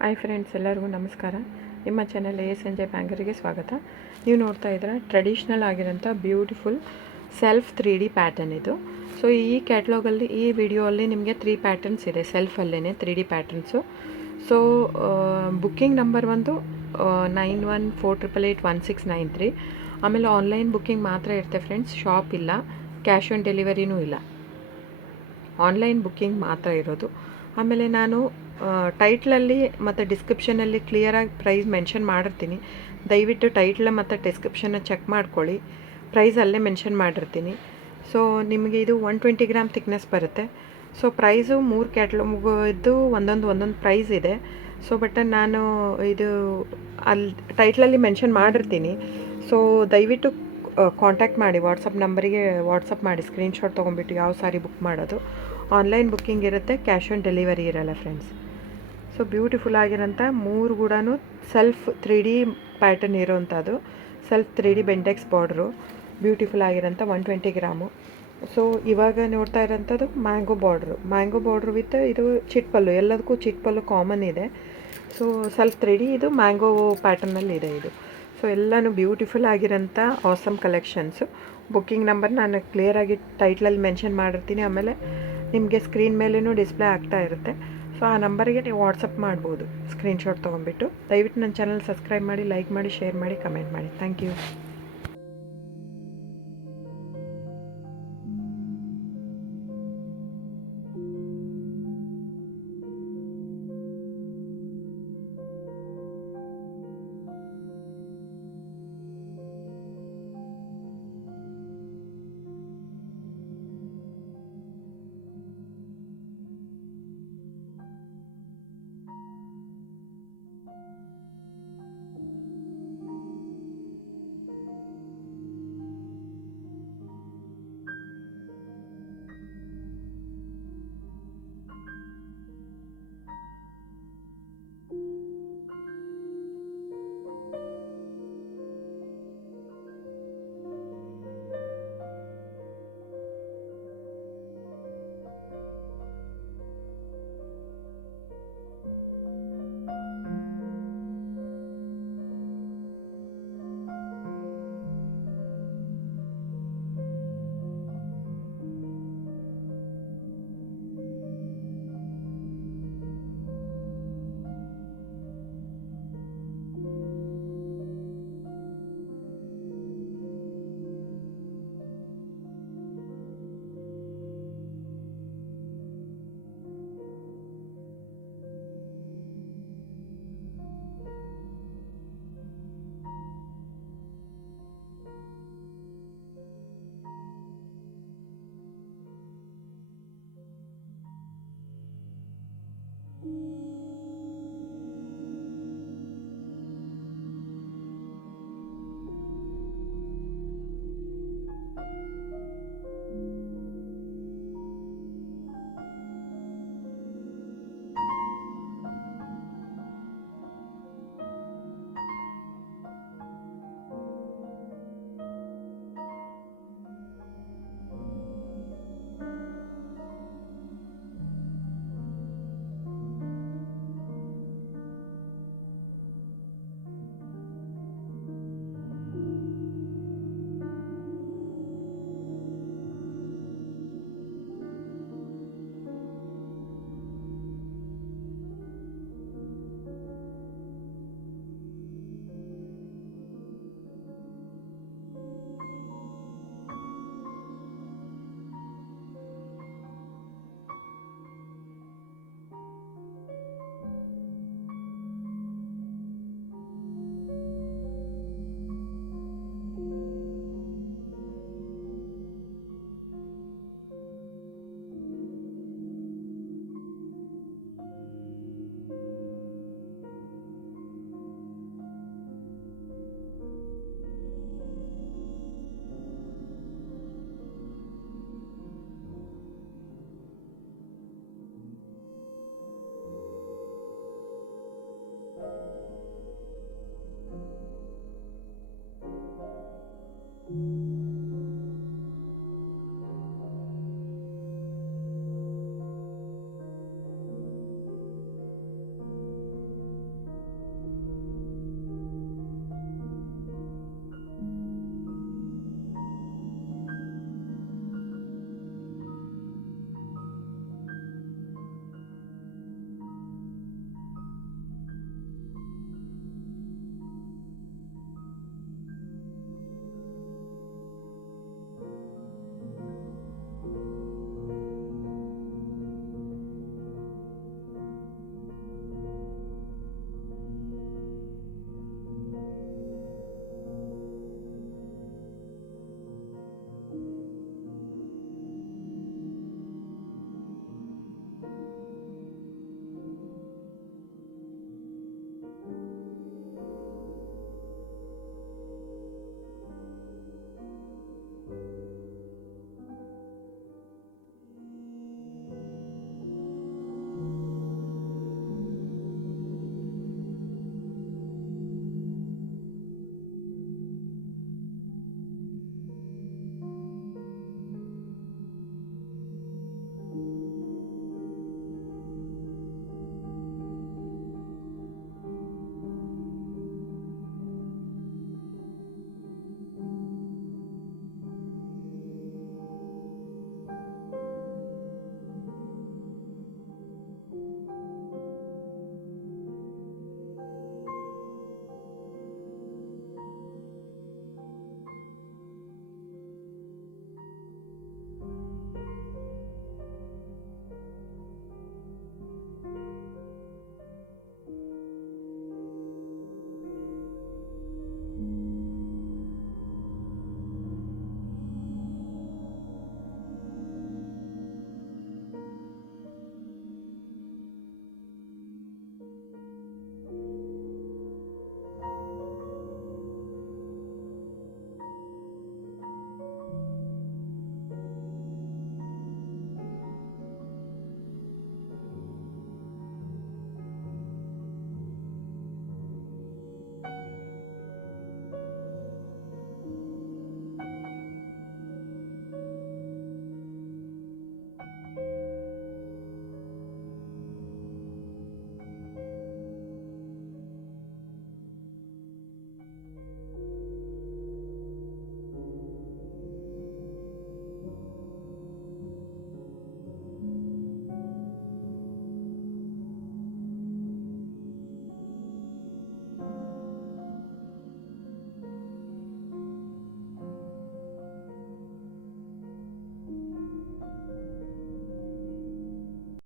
Hi friends, ಎಲ್ಲರಿಗೂ ನಮಸ್ಕಾರ. ನಿಮ್ಮ ಚಾನಲ್ ASNJ ಬ್ಯಾಂಗರಿಗೆ ಸ್ವಾಗತ. ನೀವು ನೋಡ್ತಾ ಇದ್ದೀರಾ ಟ್ರೆಡಿಷ್ನಲ್ ಆಗಿರೋಂಥ ಬ್ಯೂಟಿಫುಲ್ ಸೆಲ್ಫ್ 3D ಪ್ಯಾಟರ್ನ್ ಇದು. ಸೊ ಈ ಕ್ಯಾಟ್ಲಾಗಲ್ಲಿ ಈ ವಿಡಿಯೋಲ್ಲಿ ನಿಮಗೆ 3 ಪ್ಯಾಟರ್ನ್ಸ್ ಇದೆ, ಸೆಲ್ಫಲ್ಲೇ 3D patterns. So booking number ಒಂದು 9148881693. ಆಮೇಲೆ ಆನ್ಲೈನ್ ಬುಕ್ಕಿಂಗ್ ಮಾತ್ರ ಇರುತ್ತೆ ಫ್ರೆಂಡ್ಸ್, ಶಾಪ್ ಇಲ್ಲ, ಕ್ಯಾಶ್ ಆನ್ ಡೆಲಿವರಿನೂ ಇಲ್ಲ, ಆನ್ಲೈನ್ ಬುಕ್ಕಿಂಗ್ ಮಾತ್ರ ಇರೋದು. ಆಮೇಲೆ ನಾನು ಟೈಟ್ಲಲ್ಲಿ ಮತ್ತು ಡಿಸ್ಕ್ರಿಪ್ಷನಲ್ಲಿ ಕ್ಲಿಯರಾಗಿ ಪ್ರೈಸ್ ಮೆನ್ಷನ್ ಮಾಡಿರ್ತೀನಿ. ದಯವಿಟ್ಟು ಟೈಟ್ಲ ಮತ್ತು ಡಿಸ್ಕ್ರಿಪ್ಷನ್ನ ಚೆಕ್ ಮಾಡ್ಕೊಳ್ಳಿ, ಪ್ರೈಸ್ ಅಲ್ಲೇ ಮೆನ್ಷನ್ ಮಾಡಿರ್ತೀನಿ. ಸೊ ನಿಮಗೆ ಇದು 120 ಗ್ರಾಮ್ ಥಿಕ್ನೆಸ್ ಬರುತ್ತೆ. ಸೊ ಪ್ರೈಸು 3 ಕ್ಯಾಟ್ಲಾಗದ್ದು ಒಂದೊಂದು ಪ್ರೈಸ್ ಇದೆ. ಸೊ ಬಟ್ ನಾನು ಇದು ಅಲ್ಲಿ ಟೈಟ್ಲಲ್ಲಿ ಮೆನ್ಷನ್ ಮಾಡಿರ್ತೀನಿ. ಸೊ ದಯವಿಟ್ಟು ಕಾಂಟ್ಯಾಕ್ಟ್ ಮಾಡಿ, ವಾಟ್ಸಪ್ ನಂಬರಿಗೆ ವಾಟ್ಸಪ್ ಮಾಡಿ, ಸ್ಕ್ರೀನ್ಶಾಟ್ ತೊಗೊಂಬಿಟ್ಟು ಯಾವ ಸಾರಿ ಬುಕ್ ಮಾಡೋದು. ಆನ್ಲೈನ್ ಬುಕ್ಕಿಂಗ್ ಇರುತ್ತೆ, ಕ್ಯಾಶ್ ಆನ್ ಡೆಲಿವರಿ ಇರಲ್ಲ ಫ್ರೆಂಡ್ಸ್. ಸೊ ಬ್ಯೂಟಿಫುಲ್ ಆಗಿರೋಂಥ 3 ಕೂಡ ಸೆಲ್ಫ್ 3D ಪ್ಯಾಟರ್ನ್ ಇರೋವಂಥದ್ದು, self 3D Bentex border, beautiful ಆಗಿರೋಂಥ 120 ಗ್ರಾಮು. ಸೊ ಇವಾಗ ನೋಡ್ತಾ ಇರೋಂಥದ್ದು ಮ್ಯಾಂಗೋ ಬಾರ್ಡ್ರು ವಿತ್ ಇದು ಚಿಟ್ ಪಲ್ಲು, ಎಲ್ಲದಕ್ಕೂ ಚಿಟ್ ಪಲ್ಲು ಕಾಮನ್ ಇದೆ. ಸೊ ಸೆಲ್ಫ್ 3D ಇದು ಮ್ಯಾಂಗೋ ಪ್ಯಾಟರ್ನಲ್ಲಿ ಇದೆ ಇದು. ಸೊ ಎಲ್ಲನೂ ಬ್ಯೂಟಿಫುಲ್ ಆಗಿರೋಂಥ ಆಸಮ್ ಕಲೆಕ್ಷನ್ಸು. ಬುಕ್ಕಿಂಗ್ ನಂಬರ್ ನಾನು ಕ್ಲಿಯರಾಗಿ ಟೈಟ್ಲಲ್ಲಿ ಮೆನ್ಷನ್ ಮಾಡಿರ್ತೀನಿ, ಆಮೇಲೆ ನಿಮಗೆ ಸ್ಕ್ರೀನ್ ಮೇಲೇನೂ ಡಿಸ್ಪ್ಲೇ ಆಗ್ತಾ ಇರುತ್ತೆ. ಸೊ ಆ ನಂಬರಿಗೆ ನೀವು ವಾಟ್ಸಪ್ ಮಾಡ್ಬೋದು ಸ್ಕ್ರೀನ್ಶಾಟ್ ತೊಗೊಂಬಿಟ್ಟು. ದಯವಿಟ್ಟು ನನ್ನ ಚಾನಲ್ ಸಬ್ಸ್ಕ್ರೈಬ್ ಮಾಡಿ, ಲೈಕ್ ಮಾಡಿ, ಶೇರ್ ಮಾಡಿ, ಕಮೆಂಟ್ ಮಾಡಿ. Thank you.